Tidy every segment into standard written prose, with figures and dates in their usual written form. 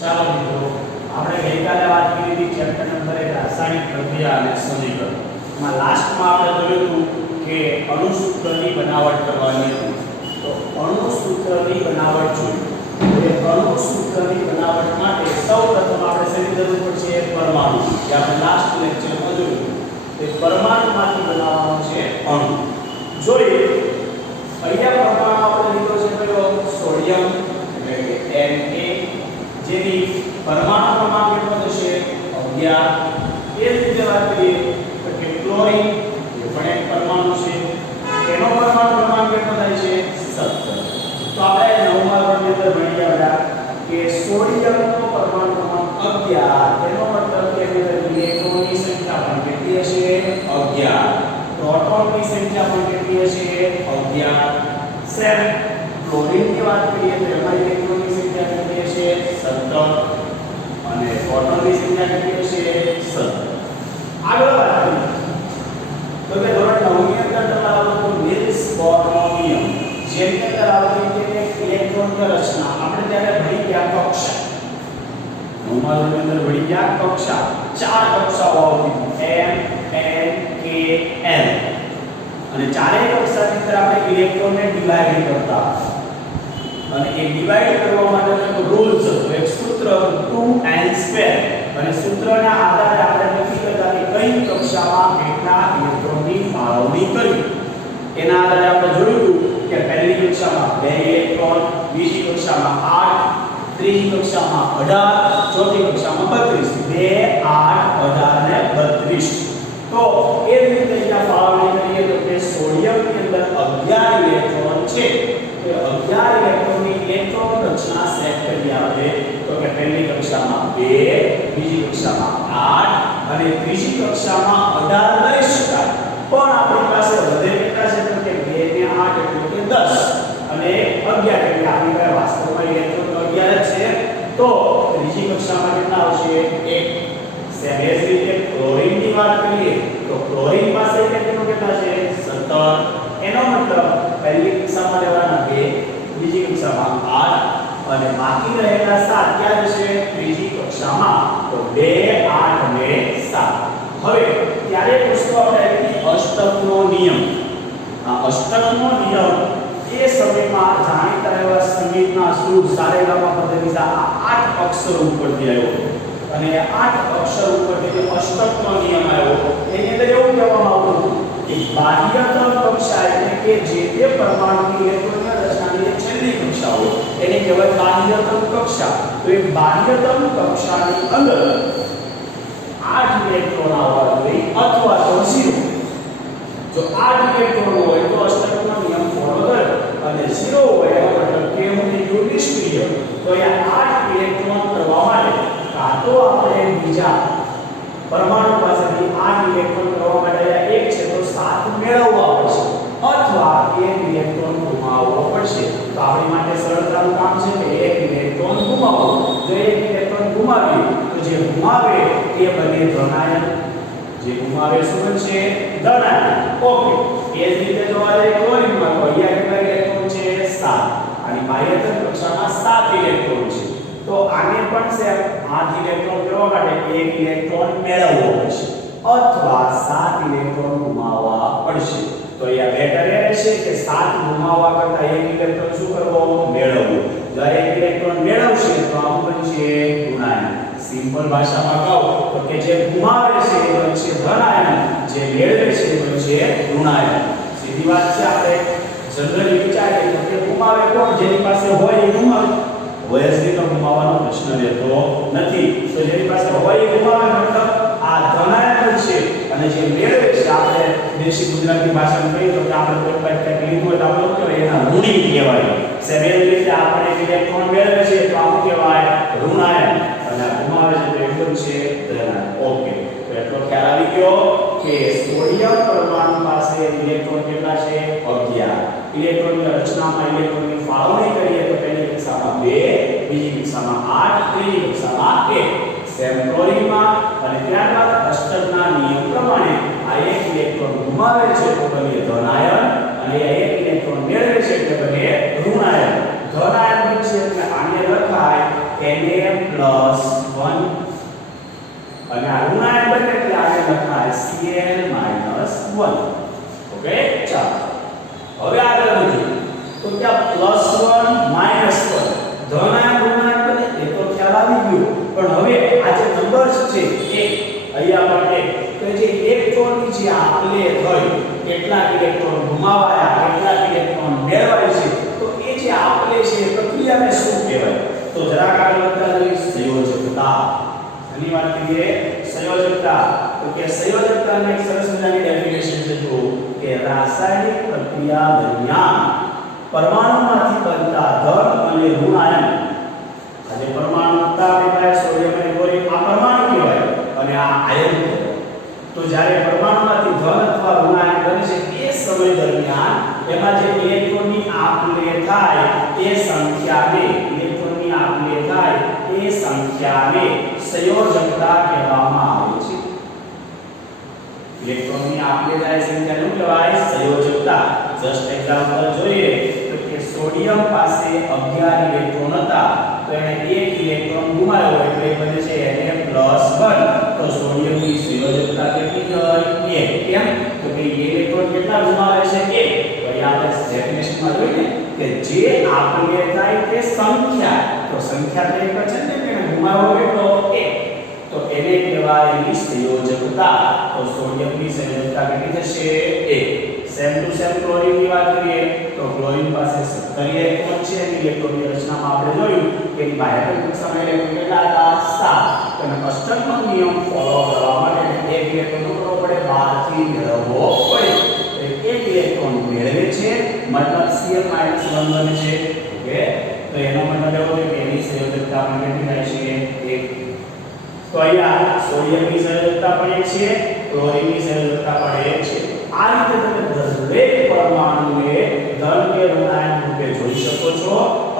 ચાલો મિત્રો, આપણે ગઈકાલે વાત કરી હતી ચેપ્ટર નંબર 1 રાસાયણિક પ્રક્રિયા અને સમીકરણ. એમાં લાસ્ટમાં આપણે જોયું હતું કે અણુસૂત્રની બનાવટ કરવાની હતી. તો અણુસૂત્રની બનાવટ જોઈ. હવે અણુસૂત્રની બનાવટ માટે સૌપ્રથમ આપણે શેની જરૂર પડશે? પરમાણુ. જે આપણે લાસ્ટ લેક્ચરમાં જોયું. તે પરમાણુમાંથી બનાવવાનો છે અણુ. જોઈએ અહીંયા પરમાણુ આપણે લીધો છે કયો? સોડિયમ એટલે કે Na, જેની પરમાણુ ક્રમાંક કેટલો થશે? 11. એ જ રીતે વાત કરીએ તો કે ક્લોરીન, એ પણ એક પરમાણુ છે. તેનો પરમાણુ ક્રમાંક કેટલો થાય છે? 17. તો આપણે નવમા ધોરણની અંદર ભણી ગયા કે સોડિયમનો પરમાણુ ક્રમાંક 11. તેનો મતલબ કે ઇલેક્ટ્રોનની સંખ્યા પણ કેટલી હશે? 11. પ્રોટોનની સંખ્યા પણ કેટલી હશે? 11. સેમ ક્લોરીનની વાત કરીએ તો એમાં ઇલેક્ટ્રોનની સંખ્યા કેટલી હશે? 17. અને પ્રોટોનની સંખ્યા કેટલી હશે? 17. આગળ વાત કરીએ તો કે ધોરણ 9 ની અંદર તમારો તો નીલ્સ બોરનો નિયમ, જેની અંદર આવતી છે ઇલેક્ટ્રોનની રચના. આપણે ત્યારે ભણી ગયા કક્ષા. નવમા ધોરણની અંદર ભણી ગયા કક્ષા. 4 કક્ષાઓ આવતી M, N, K, L. અને ચારેય કક્ષાની અંદર આપણે ઇલેક્ટ્રોનને ડિવાઇડ કરતા. અને એ ડિવાઇડ કરવા માટે એક રૂલ્સ હતો, એક સૂત્ર 2n². અને સૂત્રના આધારે આપણે નક્કી કરતા કે કઈ કક્ષામાં કેટલા ઇલેક્ટ્રોનની ફાળવણી કરવી. એના આધારે આપણે જોયું કે પહેલી કક્ષામાં 2 ઇલેક્ટ્રોન, બીજી કક્ષામાં 8, ત્રીજી કક્ષામાં 18, ચોથી કક્ષામાં 32. 2, 8, 18 ને 32. તો એ રીતે અહીંયા ફાળવણી કરીએ તો કે સોડિયમની અંદર 11 ઇલેક્ટ્રોન છે. તો 11 ઇલેક્ટ્રોનની ઇલેક્ટ્રોન રચના સેટ કરી આવે તો કે પહેલી કક્ષામાં 2, બીજી કક્ષામાં 8 અને ત્રીજી કક્ષામાં 18 લઈ શકાય. પણ આપણી પાસે વધે કેટલા છે? તો કે 2 ને 8 એટલે કે 10 અને 11 એટલે આપણી પાસે વાસ્તવમાં ઇલેક્ટ્રોન 11 જ છે. તો ત્રીજી કક્ષામાં કેટલા આવશે? 1. સેમ એ જ રીતે ક્લોરીનની વાત કરીએ તો ક્લોરીન પાસે ઇલેક્ટ્રોન કેટલા છે? 17. એનો મતલબ પહેલી કક્ષામાં લેવાના 2, બીજી કક્ષામાં 8 અને બાકી રહેલા 7 ક્યાં જશે? ત્રીજી કક્ષામાં. તો 2, 8 અને 7. હવે ત્યારે એક વસ્તુ આપણે આવી અષ્ટકનો નિયમ. આ અષ્ટકનો નિયમ એ સમયમાં જાણીતા એવા સંગીતના સૂર સારેગામા પધનિસા આ 8 અક્ષર ઉપરથી આવ્યો. અને 8 અક્ષર ઉપરથી અષ્ટકનો નિયમ આવ્યો. એની અંદર એવું કહેવામાં આવતું કે બાહ્યતમ કક્ષા એટલે કે જે તે પરમાણુની ઇલેક્ટ્રોનની રચનાની છેલ્લી કક્ષા હોય એને કહેવાય બાહ્યતમ કક્ષા. તો એ બાહ્યતમ કક્ષાની અંદર 8 ઇલેક્ટ્રોન આવવા જોઈએ અથવા તો 0. જો 8 ઇલેક્ટ્રોન હોય તો અષ્ટકનો નિયમ ફોલો કરે અને 0 હોય એનો મતલબ કે હું નિષ્ક્રિય. તો અહીંયા 8 ઇલેક્ટ્રોન કરવા માટે કાં તો આપણે બીજા પરમાણુ પાસેથી 8 ઇલેક્ટ્રોન કરવા માટે એક છે તો 7 મેળવવા પડશે અથવા 1 ઇલેક્ટ્રોન ગુમાવવો પડશે. તો આપણી માટે સરળતાનું કામ છે કે 1 ઇલેક્ટ્રોન ગુમાવવો. જો 1 ઇલેક્ટ્રોન ગુમાવીએ તો જે ગુમાવે એ બને ધનાયન. જે ગુમાવે શું બનશે? ધનાયન. ઓકે. એ જ રીતે જો આ ક્લોરીનમાં તો અહીંયા કેટલા ઇલેક્ટ્રોન છે? 7. અને બાહ્યતમ કક્ષામાં 7 ઇલેક્ટ્રોન છે. તો આને પણ છે 8 ઇલેક્ટ્રોન કરવા માટે 1 ઇલેક્ટ્રોન મેળવવો પડશે અથવા 7 ઇલેક્ટ્રોન ગુમાવવા પડશે. તો અહીંયા બેટર એ રહેશે કે 7 ગુમાવવા કરતા 1 ઇલેક્ટ્રોન શું કરવો? મેળવવો. જો 1 ઇલેક્ટ્રોન મેળવશે તો આમ બનશે ઋણાયન. સિમ્પલ ભાષામાં કહો તો કે જે ગુમાવે છે એ બનશે ધનાયન, જે મેળવે છે એ બનશે ઋણાયન. સીધી વાત છે. આપણે જનરલી વિચારીએ તો કે ગુમાવે કોણ? જેની પાસે હોય એ ગુમાવે. વયસની તો ગુમાવવાનો પ્રશ્ન રહેતો નથી. તો જેની પાસે હોય એ ગુમાવે મતલબ આ ધનાયન છે. અને જે મેળવે છે આપણે દેશી ગુજરાતી ભાષામાં કહીએ તો કે આપણે કોઈ કંઈક લીધું હોય તો આપણે શું કહેવાય? એના ઋણી કહેવાય. સેમ એ રીતે આપણે ઇલેક્ટ્રોન મેળવે છે તો આમ કહેવાય ઋણાયન અને ગુમાવે છે તો એકદમ છે ધનાયન. ઓકે. તો એટલો ખ્યાલ આવી ગયો કે સોડિયમ પરમાણુ પાસે ઇલેક્ટ્રોન કેટલા છે? 11. ઇલેક્ટ્રોનની રચનામાં ઇલેક્ટ્રોનની ફાળવણી કરીએ તો પહેલી કક્ષામાં 2, બીજી કક્ષામાં 8, ત્રીજી કક્ષામાં 1. સેમ ક્લોરીનમાં અને ત્યારબાદ અષ્ટકના નિયમ પ્રમાણે આ 1 ઇલેક્ટ્રોન ગુમાવે છે તો બને ધનાયન અને આ 1 ઇલેક્ટ્રોન મેળવે છે એટલે બને ઋણાયન. ધનાયન બનશે એટલે આને લખાય Na+ +1 અને આ ઋણાયન બને એટલે આને લખાય Cl-1. ઓકે, ચાલો હવે આગળ વધીએ. તો ત્યાં +1 -1 ધનાયન ઋણાયન બને એ તો ખ્યાલ આવી ગયો, પણ હવે આ જે નંબર્સ છે એ અહીંયા માટે તો જે ઇલેક્ટ્રોનની જે આપલે થઈ, કેટલા ઇલેક્ટ્રોન ગુમાવાયા, કેટલા ઇલેક્ટ્રોન મેળવાય છે, તો એ જે આપલે છે એ પ્રક્રિયાને શું કહેવાય? તો જરાક આગળ વધતા જઈએ. સંયોજકતા. આની વાત કરીએ સંયોજકતા. તો કે સંયોજકતાની એક સરસ મજાની ડેફિનેશન છે જો કે રાસાયણિક પ્રક્રિયા દરમિયાન પરમાણુમાંથી બનતા ધન અને ઋણ આયન, આજે પરમાણુ હતા આપણે સોડિયમ અને ક્લોરીન આ પરમાણુ કહેવાય અને આ આયન કહેવાય. તો જ્યારે પરમાણુમાંથી ધન અથવા ઋણ આયન બને છે એ સમય દરમિયાન એમાં જે ઇલેક્ટ્રોનની આપલે થાય એ સંખ્યાને સંયોજકતા કહેવામાં આવે છે. ઇલેક્ટ્રોનની આપલે થાય સંખ્યાને શું કહેવાય? સંયોજકતા. જસ્ટ એક્ઝામ્પલ જોઈએ તો કે સોડિયમ પાસે 11 ઇલેક્ટ્રોન હતા તો એને 1 ઇલેક્ટ્રોન ગુમાવ્યો એટલે એ બને છે Na+1. તો સોડિયમની સંયોજકતા કેટલી થઈ? 1. કેમ? તો કે ઇલેક્ટ્રોન કેટલા ગુમાવે છે? 1. તો અહીંયા આપણે ડેફિનેશનમાં જોઈએ કે જે આપલે થાય તે સંખ્યા, તો સંખ્યા તો એક જ છે ને કે ગુમાવ્યો કેટલો? 1. તો એને કહેવાય એની સંયોજકતા. તો સોડિયમની સંયોજકતા કેટલી થશે? 1. સેમ ટુ સેમ ક્લોરીનની વાત કરીએ તો ક્લોરીન પાસે 17 ઇલેક્ટ્રોન છે અને ઇલેક્ટ્રોનની રચનામાં આપણે જોયું કે એની બાહ્ય કક્ષામાં ઇલેક્ટ્રોન કેટલા હતા? 7. અને અષ્ટકનો નિયમ ફોલો કરવા માટે એક ઇલેક્ટ્રોન કરવો પડે 12 થી મેળવવો પડે. તો એક ઇલેક્ટ્રોન મેળવે છે મતલબ Cl-1 બને છે. ઓકે, તો એનો મતલબ એવો છે કે એની સંયોજકતા પણ કેટલી થાય છે? 1. તો અહીંયા સોડિયમની સંયોજકતા પણ 1 છે, ક્લોરીનની સંયોજકતા પણ 1 છે. આ રીતે તમે દરેક પરમાણુને ધન કે ઋણાયન રૂપે જોઈ શકો છો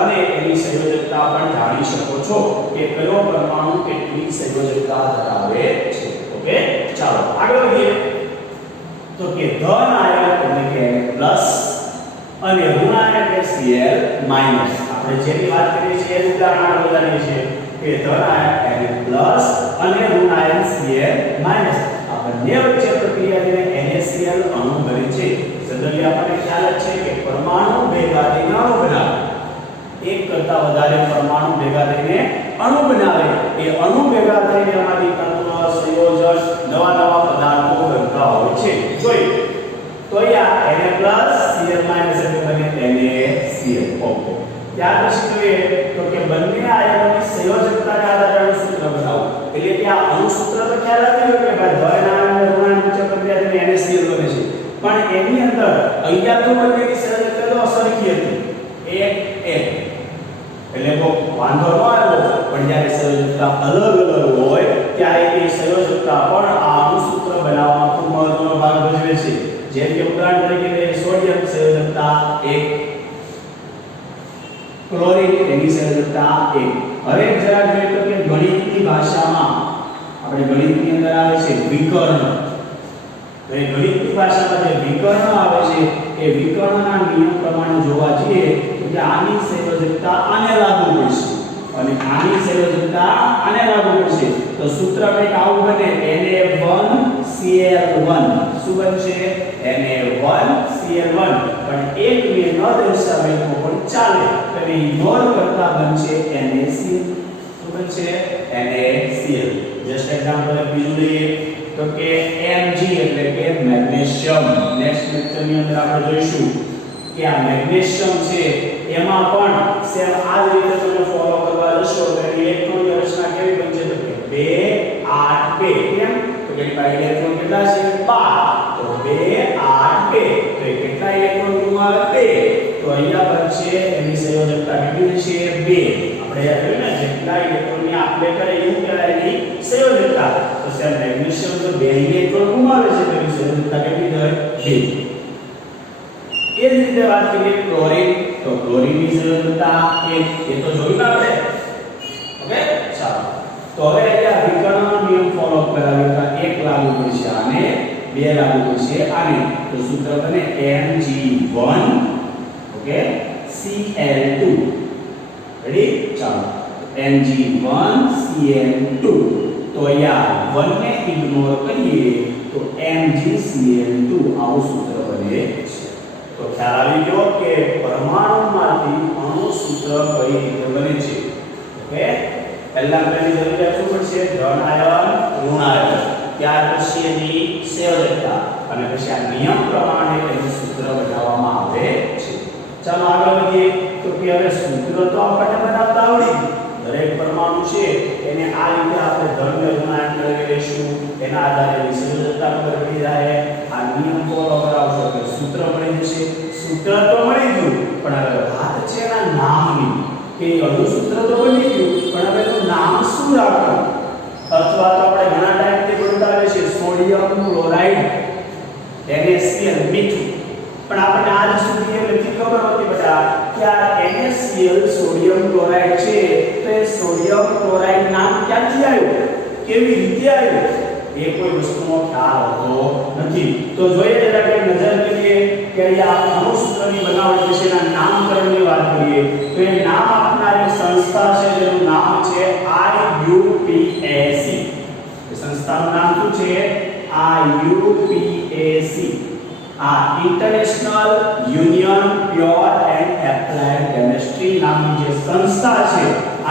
અને એની સંયોજકતા પણ જાણી શકો છો કે કયો પરમાણુ કેટલી સંયોજકતા ધરાવે છે. ઓકે, ચાલો આગળ વધીએ. તો કે ધન આયન એટલે કે પ્લસ અને ઋણાયન એટલે Cl માઈનસ. આપણે જેની વાત કરીએ છીએ એ ઉદાહરણ આગળ વધારીએ છીએ કે ધન આયન પ્લસ અને ઋણાયન Cl માઈનસ. આ બંને વચ્ચે પ્રક્રિયાને NaCl અણુ બને છે. જનરલી આપણને ખ્યાલ જ છે કે પરમાણુ ભેગા થઈને અણુ બનાવે, એક કરતા વધારે પરમાણુ ભેગા થઈને અણુ બનાવે. એ અણુ ભેગા થઈને એમાંથી તત્વ, સંયોજન, નવા નવા પદાર્થો બનતા હોય છે. જોઈએ તો અહીંયા Na+Cl- એટલે બને NaCl. ઓકે, ત્યાર પછી જોઈએ તો કે બંને આયનોની સંયોજકતાના આધારે અણુસૂત્ર બનાવો. એટલે ત્યાં અણુસૂત્ર તો ખ્યાલ આવી ગયો કે ભાઈ ધન આયન અને ઋણાયન વચ્ચે પ્રક્રિયા થઈને NaCl બને છે, પણ એની અંદર અહીંયા તો બંનેની સંયોજકતા તો સરખી હતી 1 1. એટલે કો વાંધો ન આવ્યો, પણ જ્યારે સંયોજકતા અલગ અલગ હોય ત્યારે એ સંયોજકતા પણ આ અણુસૂત્ર બનાવવામાં ખૂબ મહત્વનો ભાગ ભજવે છે. જેમ કે ઉદાહરણ તરીકે સોડિયમ સંયોજકતા 1, ક્લોરીન એની સંયોજકતા 1. હવે જરા જોઈએ તો કે ગણિતની ભાષામાં આપણે ગણિતની અંદર આવે છે વિકર્ણ. તો એ ગણિતની ભાષામાં જે વિકર્ણ આવે છે એ વિકર્ણના નિયમ પ્રમાણે જોવા જઈએ તો કે આની સંયોજકતા આને લાગુ પડશે અને આની સંયોજકતા આને લાગુ પડશે. તો સૂત્ર કંઈક આવું બને Na1Cl1. શું બનશે? Na1Cl1. પણ એક ને ન દર્શાવે તો પણ ચાલે, તમે ઇગ્નોર કરતા બનશે NaCl. શું બનશે? NaCl. જસ્ટ એક્ઝામ્પલ બીજું લઈએ તો કે Mg એટલે કે મેગ્નેશિયમ. નેક્સ્ટ લેક્ચરની અંદર આપણે જોઈશું કે આ મેગ્નેશિયમ છે એમાં પણ સેમ આ જ રીતે તમે ફોલો કરવા જશો તો ઇલેક્ટ્રોનની રચના કેવી બનશે? તો કે 2 8 2. કેમ? તો કે ઇલેક્ટ્રોન કેટલા છે? 12. તો 2 8 2. તો કેટલા ઇલેક્ટ્રોન ગુમાવે? 2. તો અહીંયા બનશે એની સંયોજકતા કેટલી છે? 2. આપણે યાદ કર્યું ને જેટલા ઇલેક્ટ્રોનની આપલે કરે એવું કહેવાય એની સંયોજકતા. તો સેમ મેગ્નેશિયમ તો 2 ઇલેક્ટ્રોન ગુમાવે છે તો એની સંયોજકતા કેટલી થાય? 2. એ જ રીતે વાત કરીએ ક્લોરીન. તો ક્લોરીનની સંયોજકતા 1. એ તો જોયું ને આપણે. ઓકે, ચાલો તો હવે અહીંયા વિકર્ણનો નિયમ ફોલો કરાવીએ તો 1 લાગુ પડશે આને, 2 લાગુ પડશે આને. તો સૂત્ર બને Mg1 ઓકે Cl2. રેડી? ચાલો Mg1Cl2 તો અહીંયા 1 ને ઇગ્નોર કરીએ તો MgCl2 આવું સૂત્ર બને છે. તો ખ્યાલ આવી ગયો કે પરમાણુમાંથી અણુ સૂત્ર કઈ રીતે બને છે. ઓકે, પહેલા આપણે જરૂરિયાત શું પડશે? ધન આયન, ઋણ આયન, ત્યાર પછી એની સંયોજકતા અને પછી આ નિયમ પ્રમાણે એનું સૂત્ર બનાવવામાં આવે છે. ચાલો આગળ વધીએ. તો કે હવે સૂત્ર તો આપણને બનાવતા આવડી ગયું. દરેક પરમાણુ છે એને આ રીતે આપણે ધન અને ઋણ આયન કરી લઈશું. એના આધારે સંયોજકતા ખબર પડી જાય. આ નિયમ ફોલો કરાવશો કે સૂત્ર મળી જશે. સૂત્ર તો મળી ગયું, પણ હવે વાત છે એના નામની. કે અણુ સૂત્ર તો બની ગયું, પણ હવે એનું નામ શું રાખવું? અથવા તો આપણે ઘણા ટાઈપથી બોલતા આવે છે સોડિયમ ક્લોરાઇડ, NaCl મીઠું. પણ આપણને આજ સુધી એ નથી ખબર હોતી બેટા કે આ NaCl સોડિયમ ક્લોરાઇડ છે તો એ સોડિયમ ક્લોરાઇડ નામ ક્યાંથી આવ્યું, કેવી રીતે આવ્યું, એ કોઈ વસ્તુનો ખ્યાલ હોતો નથી. તો જોઈએ જરા કે નજર કરીએ કે અહીંયા અણુ સૂત્રની બનાવટ વિશેના નામકરણની વાત કરીએ તો એ નામ આપનાર એક સંસ્થા છે જેનું નામ છે IUPAC. એ સંસ્થાનું નામ શું છે? IUPAC. આ international union pure and applied chemistry નામની જે સંસ્થા છે,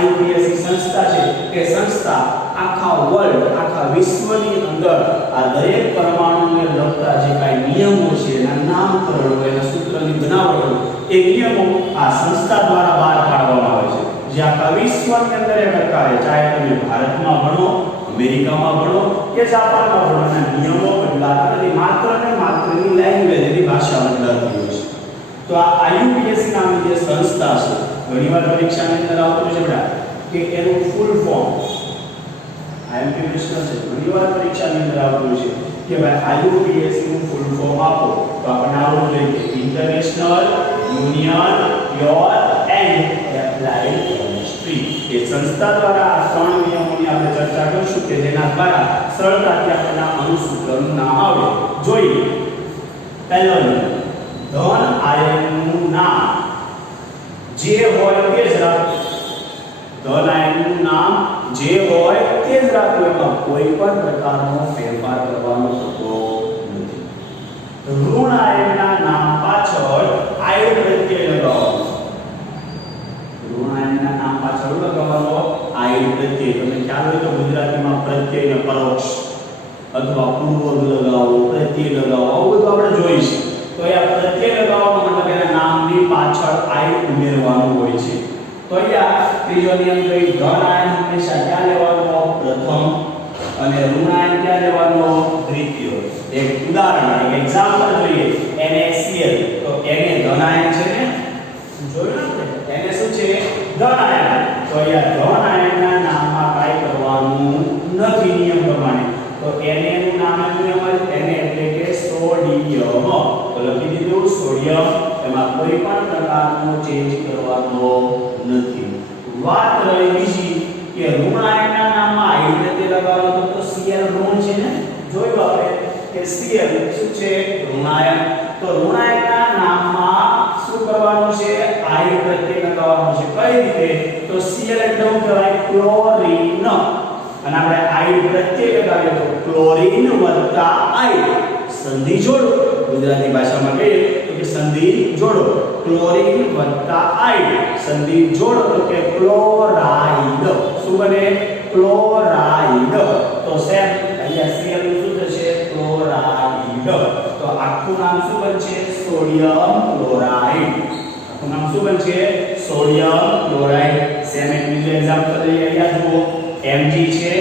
IUPAC સંસ્થા છે, એ સંસ્થા આખા વર્લ્ડ, આખા વિશ્વની અંદર આ દરેક પરમાણુને લગતા જે કાંઈ નિયમો છે એના નામકરણ, એના સૂત્રની બનાવટ, એ નિયમો આ સંસ્થા દ્વારા બહાર પાડવામાં આવે છે. જે આખા વિશ્વની અંદર એ પ્રકારે, ચાહે તમે ભારતમાં ભણો, અમેરિકામાં ભણો કે જાપાનમાં ભણો, એના નિયમો બદલાતા નથી. માત્ર ને માત્ર એની લેંગ્વેજ, એની ભાષા બદલાતી હોય છે. તો આ IUPAC નામની જે સંસ્થા છે, ઘણીવાર પરીક્ષાની અંદર આવતું છે બેટા કે એનું ફૂલ ફોર્મ IMP પ્રશ્ન છે, ઘણીવાર પરીક્ષાની અંદર આવતું છે કે ભાઈ IUPAC નું ફૂલ ફોર્મ આપો. તો આપણે આવડવું જોઈએ international union pure and applied chemistry. એ સંસ્થા દ્વારા આ 3 નિયમોની આપણે ચર્ચા કરીશું કે જેના દ્વારા સરળતાથી આપણને અણુ સૂત્રનું નામ આવે. જોઈએ પહેલો નિયમ, ધન આયનનું નામ જે હોય તે જ રાખવું. ધન આયનનું નામ જે હોય તે જ રાખવું, એમાં કોઈ પણ પ્રકારનો ફેરફાર કરવાનો થતો નથી. ઋણ આયનના નામ પાછળ આયન પ્રત્યય લગાવવાનો. ઋણ આયનના નામ પાછળ લગાવવાનો આયન પ્રત્યય. તમને ખ્યાલ હોય તો ગુજરાતીમાં પ્રત્યયને પરોક્ષ અથવા પૂર્વક લગાવો, પ્રત્યય લગાવો, આવું બધું આપણે જોઈશું. તો આ પ્રત્યય લગાવવાનો મતલબ એના નામની પાછળ આયન ઉમેરવાનું હોય છે. તો અહીંયા ત્રીજો નિયમ કઈ, ધન આયન હંમેશા ક્યાં લેવાનો? પ્રથમ, અને ઋણ આયન ક્યાં લેવાનો? દ્વિતીય. એક ઉદાહરણ, એક એક્ઝામ્પલ જોઈએ. NaCl, તો Na ધન આયન છે ને, જોયું ને? Na શું છે? ધન આયન. તો અહીંયા ધન આયનના નામમાં કાઈ કરવાનું નથી નિયમ પ્રમાણે. તો Na નું નામ જ નિયમ જ, Na એટલે કે સોડિયમ. તો લખી દીધું સોડિયમ, એમાં કોઈ પણ પ્રકારનો ચેન્જ કરવાનો નથી. વાત રહી બીજી કે ઋણ આયનના નામમાં આયન પ્રત્યય લગાવવાનો, તો Cl ઋણ છે ને, જોયું આપણે કે Cl શું છે? ઋણ આયન. તો ઋણ આયનના નામમાં શું કરવાનું છે? આયન પ્રત્યય લગાવવાનો છે. કઈ રીતે? તો Cl એટલે શું કહેવાય? ક્લોરીન. અને આપણે આયન પ્રત્યય લગાવીએ તો ક્લોરીન વત્તા આયન, સંધિ જોડો. ગુજરાતી ભાષામાં કહીએ તો કે સંધિ જોડો. ક્લોરીન વત્તા આયન, સંધિ જોડો તો કે ક્લોરાઇડ. શું બને? ક્લોરાઇડ. તો સેમ અહીંયા Cl નું શું થશે? ક્લોરાઇડ. તો આખું નામ શું બનશે? Sodium chloride. આખું નામ શું બનશે? Sodium chloride. સેમ એક બીજું એક્ઝામ્પલ લઈએ. અહીંયા જુઓ Mg છે.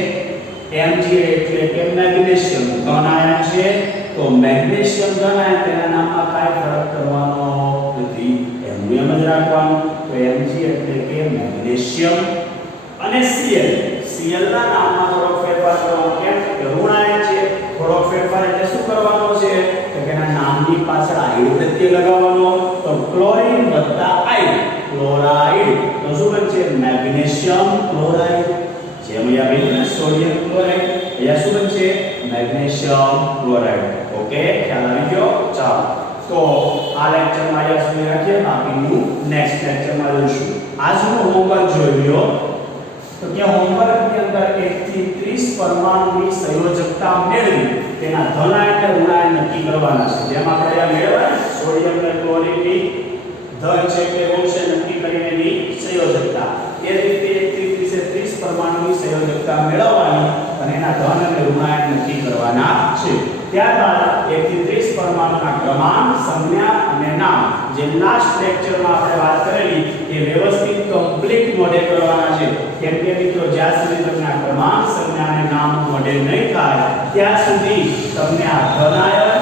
Mg એટલે કે મેગ્નેશિયમ ધન આયન છે. તો મેગ્નેશિયમ ધન આયન, તેના નામમાં કાઈ ફરક કરવાનો નથી, એનું એમ જ રાખવાનું. તો Mg એટલે કે મેગ્નેશિયમ. અને Cl, Cl ના નામમાં થોડો ફેરફાર કરવાનો. કેમ કે ઋણ આયન છે, થોડો ફેરફાર એટલે શું કરવાનો છે? તો કે એના નામની પાછળ આયન પ્રત્યય લગાવવાનો. તો ક્લોરીન વત્તા આયન, ક્લોરાઇડ. તો શું બનશે? Magnesium chloride. જેમ અહીંયા ભાઈ સોડિયમ ક્લોરાઇડ, અહીંયા શું બનશે? Magnesium chloride. ઓકે, ખ્યાલ આવી ગયો? ચાલો, તો આ લેક્ચરમાં અહીંયા સુધી રાખીએ. બાકીનું નેક્સ્ટ લેક્ચરમાં જોઈશું. આજનો હોમવર્ક જોઈ લો. તો કે હોમવર્કની અંદર 1 થી 30 પરમાણુની સંયોજકતા મેળવી તેના ધન આયન અને ઋણ આયન નક્કી કરવાના છે. જેમ આપણે આ મેળવ્યા સોડિયમ અને ક્લોરીનની ધન છે કે ઋણ છે નક્કી કરીને એની સંયોજકતા, એ રીતે 1 થી 30 પરમાણુની સંયોજકતા મેળવવાની અને એના ધન અને ઋણ આયન નક્કી કરવાના છે. ત્યારબાદ 1 થી 30 પરમાણુના ક્રમાંક, સંજ્ઞા અને નામ, જે લાસ્ટ લેક્ચરમાં આપણે વાત કરેલી એ વ્યવસ્થિત કમ્પ્લીટ મોડેલ કરવાના છે. કેમ કે મિત્રો જ્યાં સુધી તમને આ ક્રમાંક, સંજ્ઞા અને નામનું મોડેલ નહીં થાય ત્યાં સુધી તમને આ ધન આયન